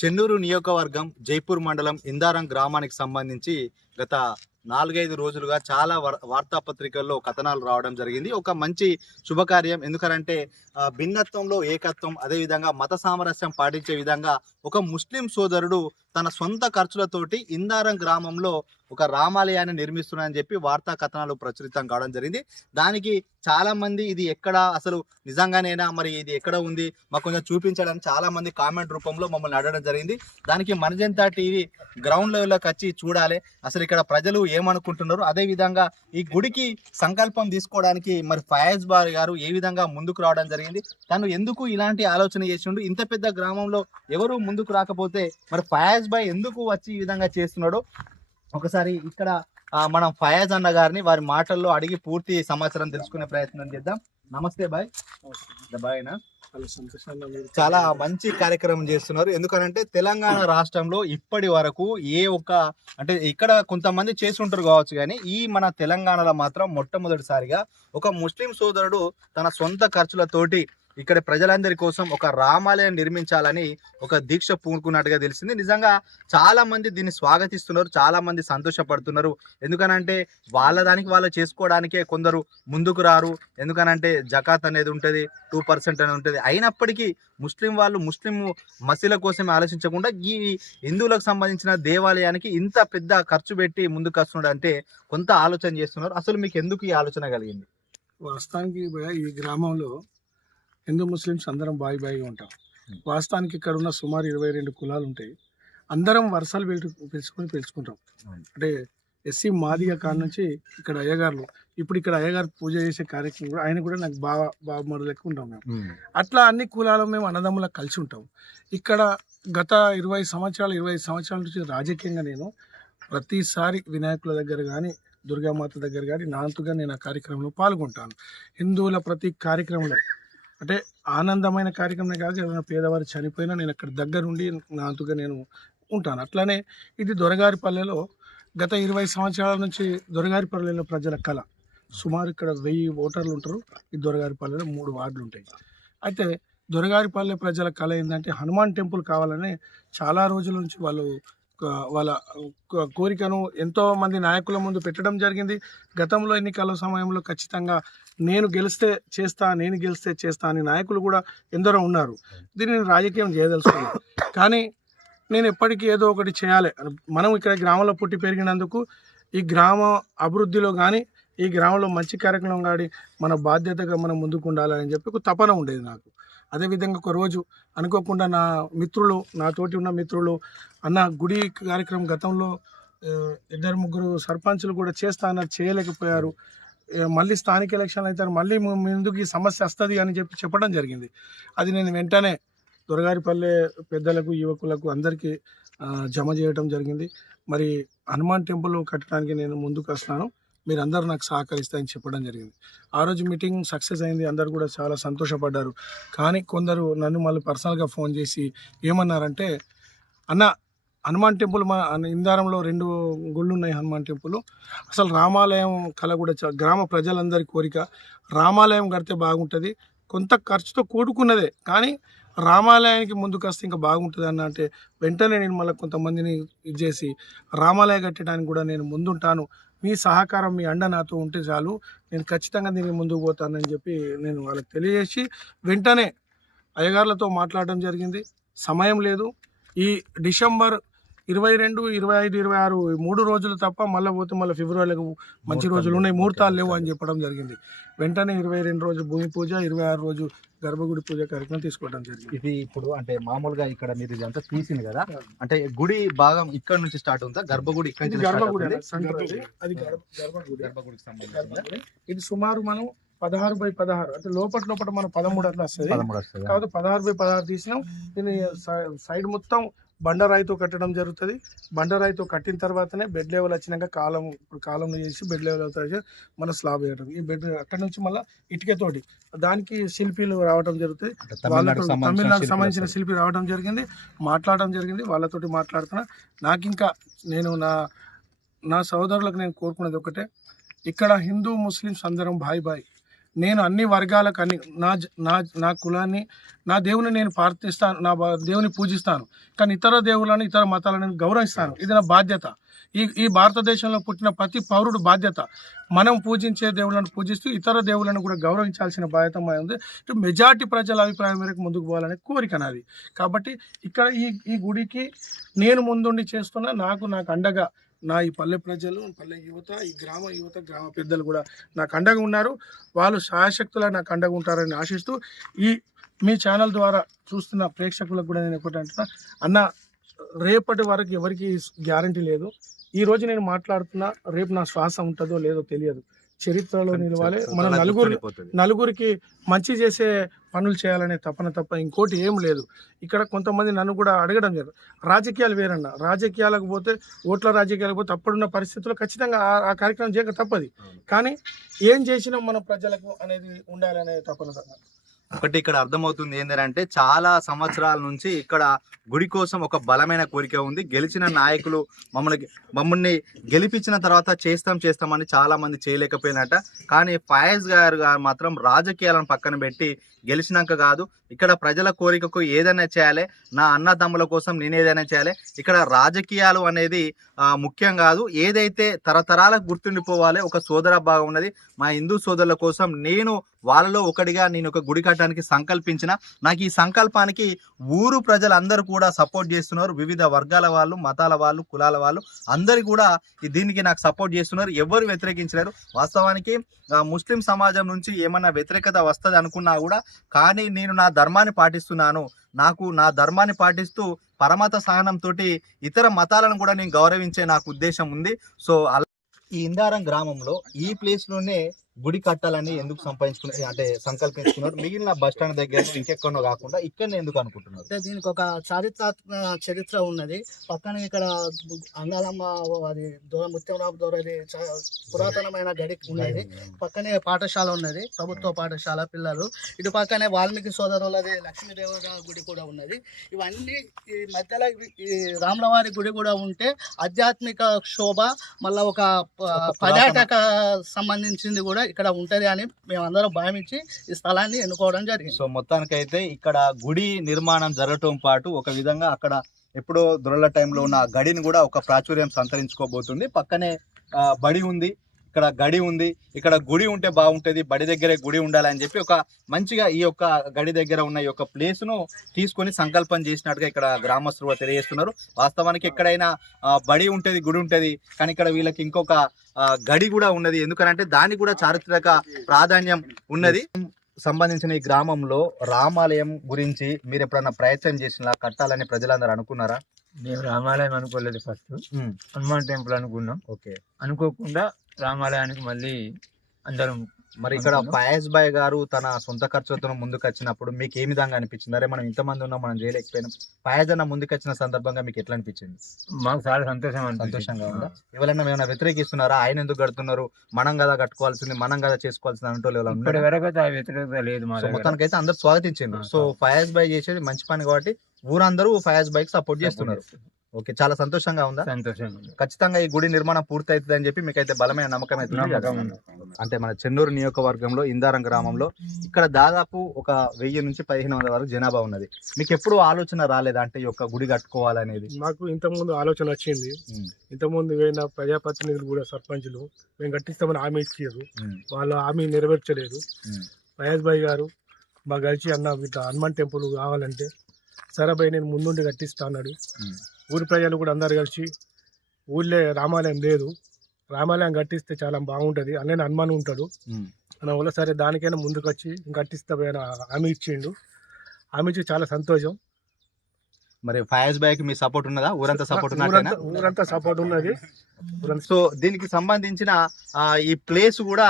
చెన్నూరు నియోజకవర్గం జైపూర్ మండలం ఇందారం గ్రామానికి సంబంధించి గత 4-5 రోజులుగా చాలా వార్తాపత్రికల్లో కథనాలు రావడం జరిగింది. ఒక మంచి శుభకార్యం. ఎందుకంటే భిన్నత్వంలో ఏకత్వం, అదేవిధంగా మత సామరస్యం పాటించే విధంగా ఒక ముస్లిం సోదరుడు తన సొంత ఖర్చులతోటి ఇందారం గ్రామంలో ఒక రామాలయాన్ని నిర్మిస్తున్నారని చెప్పి వార్తా కథనాలు ప్రచురితం కావడం జరిగింది. దానికి చాలా మంది ఇది ఎక్కడ, అసలు నిజంగానేనా, మరి ఇది ఎక్కడ ఉంది, మాకు కొంచెం చూపించడానికి చాలా మంది కామెంట్ రూపంలో మమ్మల్ని అడగడం జరిగింది. దానికి మనజంతా టీవీ గ్రౌండ్ లెవెల్లోకి వచ్చి చూడాలి, అసలు ఇక్కడ ప్రజలు ఏమనుకుంటున్నారు, అదేవిధంగా ఈ గుడికి సంకల్పం తీసుకోవడానికి మరి ఫయాజ్ బాయ్ గారు ఏ విధంగా ముందుకు రావడం జరిగింది, తను ఎందుకు ఇలాంటి ఆలోచన చేసిండు, ఇంత పెద్ద గ్రామంలో ఎవరు ముందుకు రాకపోతే మరి ఫయాజ్ బాయ్ ఎందుకు వచ్చి ఈ విధంగా చేస్తున్నాడో ఒకసారి ఇక్కడ మనం ఫయాజ్ అన్న గారిని వారి మాటల్లో అడిగి పూర్తి సమాచారం తెలుసుకునే ప్రయత్నం చేద్దాం. నమస్తే బాయ్. బాయ్నా, చాలా మంచి కార్యక్రమం చేస్తున్నారు. ఎందుకనంటే తెలంగాణ రాష్ట్రంలో ఇప్పటి వరకు అంటే ఇక్కడ కొంతమంది చేస్తుంటారు కావచ్చు, కానీ ఈ మన తెలంగాణలో మాత్రం మొట్టమొదటిసారిగా ఒక ముస్లిం సోదరుడు తన సొంత ఖర్చులతోటి ఇక్కడ ప్రజలందరి కోసం ఒక రామాలయం నిర్మించాలని ఒక దీక్ష పూనుకున్నట్టుగా తెలిసింది. నిజంగా చాలా మంది దీన్ని స్వాగతిస్తున్నారు, చాలా మంది సంతోషపడుతున్నారు. ఎందుకనంటే వాళ్ళ దానికి వాళ్ళు చేసుకోవడానికే కొందరు ముందుకు రారు. ఎందుకనంటే జకాత్ అనేది ఉంటుంది, 2% అనేది ఉంటుంది. అయినప్పటికీ ముస్లిం మసీల కోసమే ఆలోచించకుండా ఈ హిందువులకు సంబంధించిన దేవాలయానికి ఇంత పెద్ద ఖర్చు పెట్టి ముందుకు వస్తున్నాడు అంటే కొంత ఆలోచన చేస్తున్నారు. అసలు మీకు ఎందుకు ఈ ఆలోచన కలిగింది? వాస్తవానికి ఈ గ్రామంలో హిందూ ముస్లిమ్స్ అందరం బాయిగా ఉంటాం. వాస్తవానికి ఇక్కడ ఉన్న సుమారు 22 కులాలు ఉంటాయి. అందరం వరుసలు పిలుచుకుంటాం. అంటే ఎస్సీ మాదిగ కాడ నుంచి ఇక్కడ అయ్యగారులు, ఇప్పుడు ఇక్కడ అయ్యగారు పూజ చేసే కార్యక్రమం కూడా ఆయన కూడా నాకు బాబు లెక్క ఉంటాం మేము. అట్లా అన్ని కులాలు మేము అన్నదమ్ములకు కలిసి ఉంటాం. ఇక్కడ గత 25 సంవత్సరాల నుంచి రాజకీయంగా నేను ప్రతిసారి వినాయకుల దగ్గర కానీ దుర్గామాత దగ్గర కానీ నాంతుగా నేను ఆ కార్యక్రమంలో పాల్గొంటాను. హిందువుల ప్రతి కార్యక్రమంలో అంటే ఆనందమైన కార్యక్రమమే కాదు, ఏదైనా పేదవారు చనిపోయినా నేను అక్కడ దగ్గరుండి నాంతుగా నేను ఉంటాను. అట్లానే ఇది దొరగారిపల్లెలో గత 20 సంవత్సరాల నుంచి దొరగారిపల్లెలో ప్రజల కళ. సుమారు ఇక్కడ 1000 ఓటర్లు ఉంటారు. ఈ దొరగారిపల్లెలో 3 వార్డులు ఉంటాయి. అయితే దొరగారిపల్లె ప్రజల కళ ఏంటంటే హనుమాన్ టెంపుల్ కావాలని చాలా రోజుల నుంచి వాళ్ళ కోరికను ఎంతో మంది నాయకుల ముందు పెట్టడం జరిగింది. గతంలో ఎన్నికల సమయంలో ఖచ్చితంగా నేను గెలిస్తే చేస్తా అని నాయకులు కూడా ఎందరో ఉన్నారు. దీన్ని నేను రాజకీయం చేయదలుచుకున్నాను. కానీ నేను ఎప్పటికీ ఏదో ఒకటి చేయాలి. మనం ఇక్కడ గ్రామంలో పుట్టి పెరిగినందుకు ఈ గ్రామ అభివృద్ధిలో కానీ ఈ గ్రామంలో మంచి కార్యక్రమం కానీ మన బాధ్యతగా మనం ముందుకు ఉండాలని చెప్పి ఒక తపన ఉండేది నాకు. అదేవిధంగా ఒక రోజు అనుకోకుండా నాతోటి ఉన్న మిత్రులు అన్న గుడి కార్యక్రమం గతంలో 2-3 సర్పంచులు కూడా చేయలేకపోయారు, మళ్ళీ స్థానిక ఎలక్షన్లు అవుతారు, మళ్ళీ ముందుకు ఈ సమస్య వస్తుంది అని చెప్పడం జరిగింది. అది నేను వెంటనే దొరగారిపల్లె పెద్దలకు యువకులకు అందరికీ జమ చేయడం జరిగింది. మరి హనుమాన్ టెంపుల్ కట్టడానికి నేను ముందుకు వస్తాను, మీరు అందరూ నాకు సహకరిస్తాయని చెప్పడం జరిగింది. ఆ రోజు మీటింగ్ సక్సెస్ అయింది, అందరు కూడా చాలా సంతోషపడ్డారు. కానీ కొందరు నన్ను మళ్ళీ పర్సనల్గా ఫోన్ చేసి ఏమన్నారంటే, అన్న హనుమాన్ టెంపుల్ మా ఇందారంలో 2 గుళ్ళు ఉన్నాయి. హనుమాన్ టెంపుల్ అసలు రామాలయం కళ కూడా గ్రామ ప్రజలందరి కోరిక, రామాలయం కడితే బాగుంటుంది, కొంత ఖర్చుతో కూడుకున్నదే కానీ రామాలయానికి ముందుకు వస్తే ఇంకా బాగుంటుంది అన్న అంటే వెంటనే నేను మళ్ళీ కొంతమందిని చేసి రామాలయం కట్టడానికి కూడా నేను ముందుంటాను, మీ సహకారం మీ అండ నాతో ఉంటే చాలు, నేను ఖచ్చితంగా దీనికి ముందుకు పోతానని చెప్పి నేను వాళ్ళకి తెలియజేసి వెంటనే అయ్యగారులతో మాట్లాడడం జరిగింది. సమయం లేదు, ఈ డిసెంబర్ 22, 25, 26 3 రోజులు తప్ప మళ్ళీ పోతే మళ్ళీ ఫిబ్రవరిలో మంచి రోజులు ఉన్నాయి, ముహూర్తాలు లేవు అని చెప్పడం జరిగింది. వెంటనే 22 రోజు భూమి పూజ, 26 రోజు గర్భగుడి పూజ కార్యక్రమం తీసుకోవడం జరిగింది. ఇది ఇప్పుడు అంటే మామూలుగా ఇక్కడ మీరు ఇదంతా తీసింది కదా, అంటే గుడి భాగం ఇక్కడ నుంచి స్టార్ట్ ఉందా? గర్భగుడి ఇక్కడ నుంచి గర్భగుడికి సంబంధించి ఇది సుమారు మనం 16x16 అంటే లోపల మనం 13 అట్లా వస్తుంది. కాబట్టి 16x16 తీసినాం. దీన్ని సైడ్ మొత్తం బండరాయితో కట్టడం జరుగుతుంది. బండరాయితో కట్టిన తర్వాతనే బెడ్ లెవెల్ వచ్చినాక కాలం చేసి బెడ్ లెవెల్ అవుతాయి మన స్లాబ్ వేయడం. ఈ బెడ్ అక్కడి నుంచి మళ్ళీ ఇటుకతోటి దానికి శిల్పీలు రావడం జరుగుతుంది. వాళ్ళతో తమిళనాడుకు సంబంధించిన శిల్పి రావడం జరిగింది, మాట్లాడడం జరిగింది. వాళ్ళతోటి మాట్లాడుతున్నా. నాకు ఇంకా నేను నా సోదరులకు నేను కోరుకునేది ఒకటే, ఇక్కడ హిందూ ముస్లిమ్స్ అందరం బాయ్ నేను అన్ని వర్గాలకు అన్ని నా కులాన్ని, నా దేవుని నేను ప్రార్థిస్తాను, దేవుని పూజిస్తాను. కానీ ఇతర దేవుళ్ళని, ఇతర మతాలను నేను గౌరవిస్తాను. ఇది నా బాధ్యత. ఈ భారతదేశంలో పుట్టిన ప్రతి పౌరుడు బాధ్యత. మనం పూజించే దేవుళ్ళను పూజిస్తూ ఇతర దేవుళ్ళను కూడా గౌరవించాల్సిన బాధ్యత ఉంది. మెజార్టీ ప్రజల అభిప్రాయం మేరకు ముందుకు పోవాలనే కోరిక నాది. కాబట్టి ఇక్కడ ఈ గుడికి నేను ముందుండి చేస్తున్నా. నాకు అండగా ఈ పల్లె ప్రజలు, పల్లె యువత, ఈ గ్రామ యువత, గ్రామ పెద్దలు కూడా నాకు అండగా ఉన్నారు. వాళ్ళు శాయశక్తులా నాకు అండగా ఉంటారని ఆశిస్తూ మీ ఛానల్ ద్వారా చూస్తున్న ప్రేక్షకులకు కూడా నేను ఒకటి అంటున్నా, అన్న రేపటి వరకు ఎవరికి గ్యారంటీ లేదు. ఈ రోజు నేను మాట్లాడుతున్నా, రేపు నా శ్వాస ఉంటుందో లేదో తెలియదు. చరిత్రలో నిలవాలి. మనం నలుగురికి మంచి చేసే పనులు చేయాలనే తప్ప ఇంకోటి ఏం లేదు. ఇక్కడ కొంతమంది నన్ను కూడా అడగడం లేదు, రాజకీయాలు వేరన్న, రాజకీయాలకు పోతే ఓట్ల రాజకీయాలకు పోతే అప్పుడున్న పరిస్థితుల్లో ఖచ్చితంగా ఆ కార్యక్రమం చేయక తప్పది. కానీ ఏం చేసినా మన ప్రజలకు అనేది ఉండాలనే తపన. ఒకటి ఇక్కడ అర్థమవుతుంది ఏంటంటే చాలా సంవత్సరాల నుంచి ఇక్కడ గుడి కోసం ఒక బలమైన కోరిక ఉంది. గెలిచిన నాయకులు మమ్మల్ని గెలిపించిన తర్వాత చేస్తామని చాలా మంది చేయలేకపోయినట్ట. కానీ ఫయాజ్ గారు మాత్రం రాజకీయాలను పక్కన పెట్టి గెలిచినాక కాదు, ఇక్కడ ప్రజల కోరికకు ఏదైనా చేయాలి, నా అన్నదమ్ముల కోసం నేను ఏదైనా చేయాలి. ఇక్కడ రాజకీయాలు అనేది ముఖ్యం కాదు, ఏదైతే తరతరాలకు గుర్తుండిపోవాలి ఒక సోదర భావం ఉన్నది. మా హిందూ సోదరుల కోసం నేను వాళ్ళలో ఒకటిగా నేను ఒక గుడి కట్టడానికి సంకల్పించిన. నాకు ఈ సంకల్పానికి ఊరు ప్రజలందరూ కూడా సపోర్ట్ చేస్తున్నారు. వివిధ వర్గాల వాళ్ళు, మతాల వాళ్ళు, కులాల వాళ్ళు అందరు కూడా దీనికి నాకు సపోర్ట్ చేస్తున్నారు. ఎవరు వ్యతిరేకించలేరు. వాస్తవానికి ముస్లిం సమాజం నుంచి ఏమన్నా వ్యతిరేకత వస్తుంది అనుకున్నా కూడా, కానీ నేను నా ధర్మాన్ని పాటిస్తున్నాను. నాకు నా ధర్మాన్ని పాటిస్తూ పరమత సహనంతో ఇతర మతాలను కూడా నేను గౌరవించే నాకు ఉద్దేశం ఉంది. సో ఈ ఇందారం గ్రామంలో ఈ ప్లేస్ లోనే గుడి కట్టాలని ఎందుకు సంకల్పించుకున్నారు? మిగిలిన బస్ స్టాండ్ దగ్గర ఇంకెక్కడో కాకుండా ఇక్కడ ఎందుకు అనుకుంటున్నారు? అంటే దీనికి ఒక చారిత్రాత్మక చరిత్ర ఉన్నది. పక్కన ఇక్కడ అంగాలమ్మ అది ముత్యంరావు దూరది పురాతనమైన గడి ఉన్నది. పక్కనే పాఠశాల ఉన్నది, ప్రభుత్వ పాఠశాల పిల్లలు. ఇటు పక్కనే వాల్మీకి సోదరులది లక్ష్మీదేవి గుడి కూడా ఉన్నది. ఇవన్నీ ఈ మధ్యలో ఈ రాములవారి గుడి కూడా ఉంటే ఆధ్యాత్మిక శోభ, మళ్ళీ ఒక పర్యాటక సంబంధించింది కూడా ఇక్కడ ఉంటది అని మేమందరం భావించి ఈ స్థలాన్ని ఎన్నుకోవడం జరిగింది. సో మొత్తానికైతే ఇక్కడ గుడి నిర్మాణం జరగటం పాటు ఒక విధంగా అక్కడ ఎప్పుడో దొరల టైంలో ఉన్న గడిని కూడా ఒక ప్రాచుర్యం సంతరించుకోబోతుంది. పక్కనే బడి ఉంది, ఇక్కడ గడి ఉంది. ఇక్కడ గుడి ఉంటే బాగుంటుంది, బడి దగ్గరే గుడి ఉండాలని చెప్పి ఒక మంచిగా ఈ యొక్క గడి దగ్గర ఉన్న ఈ యొక్క ప్లేస్ ను తీసుకొని సంకల్పం చేసినట్టుగా ఇక్కడ గ్రామస్తులు తెలియజేస్తున్నారు. వాస్తవానికి ఎక్కడైనా బడి ఉంటుంది, గుడి ఉంటుంది, కానీ ఇక్కడ వీళ్ళకి ఇంకొక గడి కూడా ఉన్నది. ఎందుకంటే దానికి కూడా చారిత్రక ప్రాధాన్యం ఉన్నది. సంబంధించిన ఈ గ్రామంలో రామాలయం గురించి మీరు ఎప్పుడన్నా ప్రయత్నం చేసినా కట్టాలని ప్రజలందరూ అనుకున్నారా? మేము రామాలయం అనుకోలేదు. ఫస్ట్ హనుమాన్ టెంపుల్ అనుకున్నాం. ఓకే, అనుకోకుండా రామాలయానికి మళ్ళీ అందరం. మరి ఇక్కడ ఫయాజ్ భాయ్ గారు తన సొంత ఖర్చులతో ముందుకు వచ్చినప్పుడు మీకు ఏ విధంగా అనిపించింది? అరే మనం ఇంతమంది ఉన్నాం, మనం చేయలేకపోయినాం. ఫయాజ్ అన్న ముందుకు వచ్చిన సందర్భంగా మీకు ఎట్లా అనిపించింది? మాకు చాలా సంతోషంగా ఉందా? ఎవరైనా ఏమైనా వ్యతిరేకిస్తున్నారా? ఆయన ఎందుకు కడుతున్నారు, మనం కదా కట్టుకోవాల్సింది, మనం కదా చేసుకోవాల్సింది అంటూ ఇప్పటి వరకు వ్యతిరేకత లేదు. మొత్తానికి అయితే అందరు స్వాగతించారు. సో ఫయాజ్ భాయ్ చేసేది మంచి పని కాబట్టి ఊరందరూ ఫయాజ్ భాయ్ కి సపోర్ట్ చేస్తున్నారు. ఓకే, చాలా సంతోషంగా ఉందా? సంతోషంగా. ఖచ్చితంగా ఈ గుడి నిర్మాణం పూర్తి అవుతుంది అని చెప్పి మీకైతే బలమైన నమ్మకం అయితే అంటే మన చెన్నూరు నియోజకవర్గంలో ఇందారం గ్రామంలో ఇక్కడ దాదాపు ఒక 1000 నుంచి 1500 వరకు జనాభా ఉన్నది. మీకు ఎప్పుడు ఆలోచన రాలేదా అంటే ఈ యొక్క గుడి కట్టుకోవాలనేది? మాకు ఇంతకుముందు ఆలోచన వచ్చింది. ఇంతకుముందు వేసిన ప్రజాప్రతినిధులు కూడా సర్పంచులు మేము కట్టిస్తామని హామీ ఇచ్చారు. వాళ్ళు హామీ నెరవేర్చలేదు. ఫయాజ్ భాయ్ గారు మా కలిసి అన్న ఇట్లా హనుమాన్ టెంపుల్ కావాలంటే సరే భయ్ నేను ముందుండి కట్టిస్తా అన్నాడు. ఊరి ప్రజలు కూడా అందరు కలిసి ఊళ్ళో రామాలయం లేదు, రామాలయం కట్టిస్తే చాలా బాగుంటుంది అనే హనుమాన్ ఉంటాడు అన్న వల్ల సరే దానికైనా ముందుకు వచ్చి కట్టిస్తా హామీ ఇచ్చిండు. హామీ ఇచ్చి చాలా సంతోషం. మరి ఫయాజ్ భాయ్ కి మీ సపోర్ట్ ఉన్నదా? ఊరంతా సపోర్ట్ ఊరంతా సపోర్ట్ ఉన్నది. సో దీనికి సంబంధించిన ఈ ప్లేస్ కూడా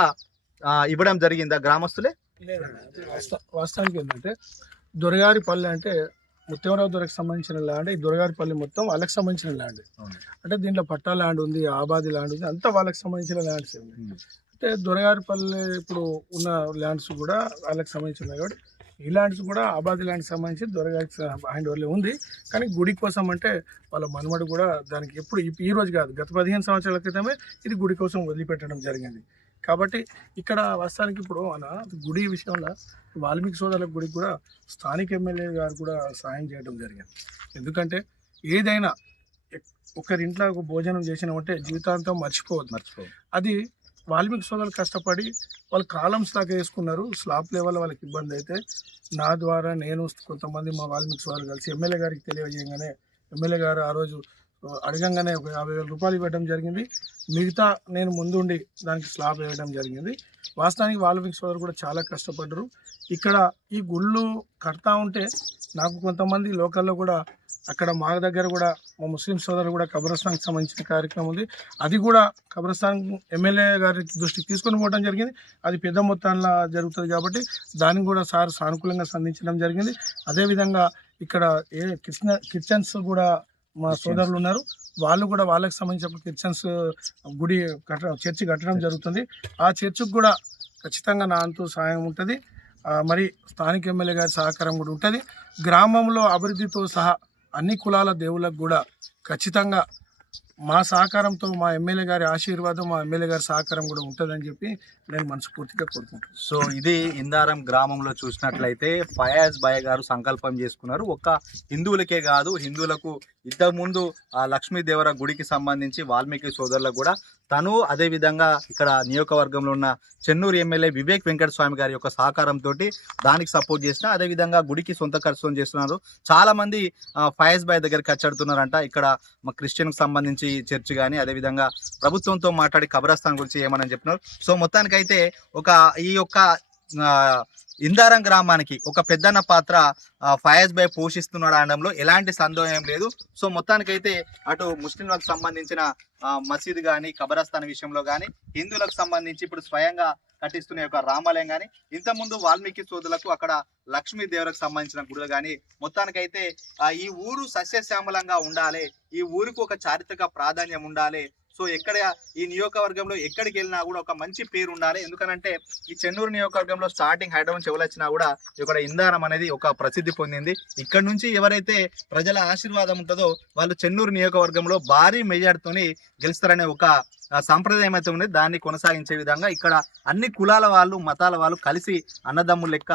ఇవ్వడం జరిగిందా గ్రామస్తులే? వాస్తవానికి ఏంటంటే దొరగారిపల్లి అంటే ముత్యంరావు దొరకు సంబంధించిన ల్యాండ్. ఈ దొరగారిపల్లి మొత్తం వాళ్ళకి సంబంధించిన ల్యాండ్. అంటే దీంట్లో పట్టా ల్యాండ్ ఉంది, ఆబాది ల్యాండ్ ఉంది, అంతా వాళ్ళకి సంబంధించిన ల్యాండ్స్ ఉంది. అంటే దొరగారిపల్లి ఇప్పుడు ఉన్న ల్యాండ్స్ కూడా వాళ్ళకి సంబంధించినవి కాబట్టి ఈ ల్యాండ్స్ కూడా ఆబాది ల్యాండ్స్ సంబంధించి దొరగారికి హ్యాండ్ ఓవర్లో ఉంది. కానీ గుడి కోసం అంటే వాళ్ళ మనవడు కూడా దానికి ఎప్పుడు ఈ రోజు కాదు, గత 15 సంవత్సరాల క్రితమే ఇది గుడి కోసం వదిలిపెట్టడం జరిగింది. కాబట్టి ఇక్కడ వాస్తవానికి ఇప్పుడు మన గుడి విషయంలో వాల్మీకి సోదరుల గుడికి కూడా స్థానిక ఎమ్మెల్యే గారు కూడా సాయం చేయడం జరిగింది. ఎందుకంటే ఏదైనా ఒకరింట్లో ఒక భోజనం చేసినామంటే జీవితాంతం మర్చిపోవద్దు. అది వాల్మీకి సోదరులు కష్టపడి వాళ్ళు కాలమ్స్ లాగా వేసుకున్నారు. స్లాబ్ లెవెల్ వాళ్ళకి ఇబ్బంది అయితే నా ద్వారా నేను కొంతమంది మా వాల్మీకి సోదరులు కలిసి ఎమ్మెల్యే గారికి తెలియజేయగానే ఎమ్మెల్యే గారు ఆ రోజు అడగంగానే ఒక 50,000 రూపాయలు ఇవ్వడం జరిగింది. మిగతా నేను ముందుండి దానికి స్లాబ్ వేయడం జరిగింది. వాస్తవానికి వాల్మీకి సోదరులు కూడా చాలా కష్టపడ్డారు. ఇక్కడ ఈ గుళ్ళు కడతా ఉంటే నాకు కొంతమంది లోకల్లో కూడా అక్కడ మా దగ్గర కూడా మా ముస్లిం సోదరులు కూడా కబ్రస్థాన్కి సంబంధించిన కార్యక్రమం ఉంది. అది కూడా కబ్రస్థాన్ ఎమ్మెల్యే గారి దృష్టికి తీసుకొని పోవడం జరిగింది. అది పెద్ద మొత్తంలో జరుగుతుంది కాబట్టి దాన్ని కూడా సార్ సానుకూలంగా స్పందించడం జరిగింది. అదేవిధంగా ఇక్కడ కిచెన్స్ కూడా మా సోదరులు ఉన్నారు. వాళ్ళు కూడా వాళ్ళకి సంబంధించిన కిచెన్స్ గుడి చర్చి కట్టడం జరుగుతుంది. ఆ చర్చికి కూడా ఖచ్చితంగా నా అంతు సాయం ఉంటుంది. మరి స్థానిక ఎమ్మెల్యే గారి సహకారం కూడా ఉంటుంది. గ్రామంలో అభివృద్ధితో సహా అన్ని కులాల దేవుళ్ళకు కూడా ఖచ్చితంగా మా సహకారంతో మా ఎమ్మెల్యే గారి ఆశీర్వాదం మా ఎమ్మెల్యే గారి సహకారం కూడా ఉంటుందని చెప్పి నేను మనస్ఫూర్తిగా కోరుకుంటున్నాను. సో ఇది ఇందారం గ్రామంలో చూసినట్లయితే ఫయాజ్ బాయ్ గారు సంకల్పం చేసుకున్నారు. ఒక్క హిందువులకే కాదు, హిందువులకు ఇంతకుముందు లక్ష్మీదేవర గుడికి సంబంధించి వాల్మీకి సోదరులకు కూడా తను అదేవిధంగా ఇక్కడ నియోజకవర్గంలో ఉన్న చెన్నూరు ఎమ్మెల్యే వివేక్ వెంకట స్వామి గారి యొక్క సహకారంతో దానికి సపోర్ట్ చేసిన, అదేవిధంగా గుడికి సొంత ఖర్చుతో చేస్తున్నారు. చాలా మంది ఫయాజ్ బాయ్ దగ్గరికి వచ్చాడుతున్నారంట. ఇక్కడ మా క్రిస్టియన్కి సంబంధించి చర్చ్ కానీ అదేవిధంగా ప్రభుత్వంతో మాట్లాడి కబ్రస్థాన్ గురించి ఏమని చెప్పినారు. సో మొత్తానికైతే ఈ యొక్క ఇందారం గ్రామానికి ఒక పెద్దన్న పాత్ర ఫయాజ్ బాయ్ పోషిస్తున్నాడు అనడంలో ఎలాంటి సందేహం లేదు. సో మొత్తానికైతే అటు ముస్లింలకు సంబంధించిన మసీదు కానీ కబరస్థాన్ విషయంలో కానీ హిందువులకు సంబంధించి ఇప్పుడు స్వయంగా కట్టిస్తున్న యొక్క రామాలయం కానీ ఇంతకుముందు వాల్మీకి సోదరులకు అక్కడ లక్ష్మీదేవరకు సంబంధించిన గుడులు కానీ మొత్తానికైతే ఈ ఊరు సస్యశ్యామలంగా ఉండాలి, ఈ ఊరికి ఒక చారిత్రక ప్రాధాన్యం ఉండాలి. సో ఎక్కడ ఈ నియోజకవర్గంలో ఎక్కడికి వెళ్ళినా కూడా ఒక మంచి పేరు ఉండాలి. ఎందుకనంటే ఈ చెన్నూరు నియోజకవర్గంలో స్టార్టింగ్ హైదరాబాద్ చెవులు వచ్చినా కూడా ఇక్కడ ఇందారం అనేది ఒక ప్రసిద్ధి పొందింది. ఇక్కడ నుంచి ఎవరైతే ప్రజల ఆశీర్వాదం ఉంటుందో వాళ్ళు చెన్నూరు నియోజకవర్గంలో భారీ మెజార్టీతోని గెలుస్తారనే ఒక సాంప్రదాయం అయితే ఉంది. దాన్ని కొనసాగించే విధంగా ఇక్కడ అన్ని కులాల వాళ్ళు మతాల వాళ్ళు కలిసి అన్నదమ్ముల లెక్క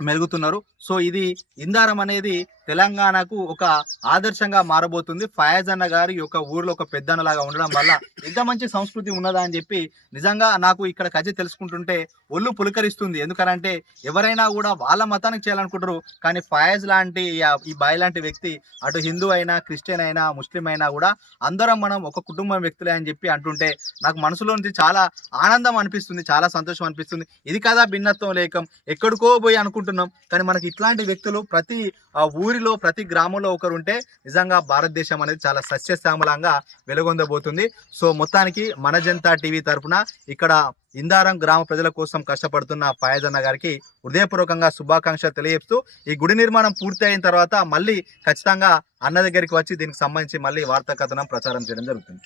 మెలుగుతున్నారు. సో ఇది ఇందారం అనేది తెలంగాణకు ఒక ఆదర్శంగా మారబోతుంది. ఫయాజ్ అన్న గారి యొక్క ఊర్లో ఒక పెద్దన్నలాగా ఉండడం వల్ల ఇంత మంచి సంస్కృతి ఉన్నదా అని చెప్పి నిజంగా నాకు ఇక్కడ కథ తెలుసుకుంటుంటే ఒళ్ళు పులకరిస్తుంది. ఎందుకనంటే ఎవరైనా కూడా వాళ్ళ మతానికి చేయాలనుకుంటారు, కానీ ఫయాజ్ లాంటి ఈ బాయ్ లాంటి వ్యక్తి అటు హిందూ అయినా క్రిస్టియన్ అయినా ముస్లిం అయినా కూడా అందరం మనం ఒక కుటుంబం వ్యక్తులే అని చెప్పి అంటుంటే నాకు మనసులో నుంచి చాలా ఆనందం అనిపిస్తుంది, చాలా సంతోషం అనిపిస్తుంది. ఇది కదా భిన్నత్వం లేకం, ఎక్కడికో పోయి అనుకుంటున్నాం, కానీ మనకి ఇట్లాంటి వ్యక్తులు ప్రతి ఊరిలో ప్రతి గ్రామంలో ఒకరు ఉంటే నిజంగా భారతదేశం అనేది చాలా సస్యశ్యామలంగా వెలుగొందబోతుంది. సో మొత్తానికి మన జనతా టీవీ తరఫున ఇక్కడ ఇందారం గ్రామ ప్రజల కోసం కష్టపడుతున్న ఫయాజ్ అన్న గారికి హృదయపూర్వకంగా శుభాకాంక్షలు తెలియజేస్తూ ఈ గుడి నిర్మాణం పూర్తి అయిన తర్వాత మళ్ళీ ఖచ్చితంగా అన్న దగ్గరికి వచ్చి దీనికి సంబంధించి మళ్ళీ వార్తా కథనం ప్రచారం చేయడం జరుగుతుంది.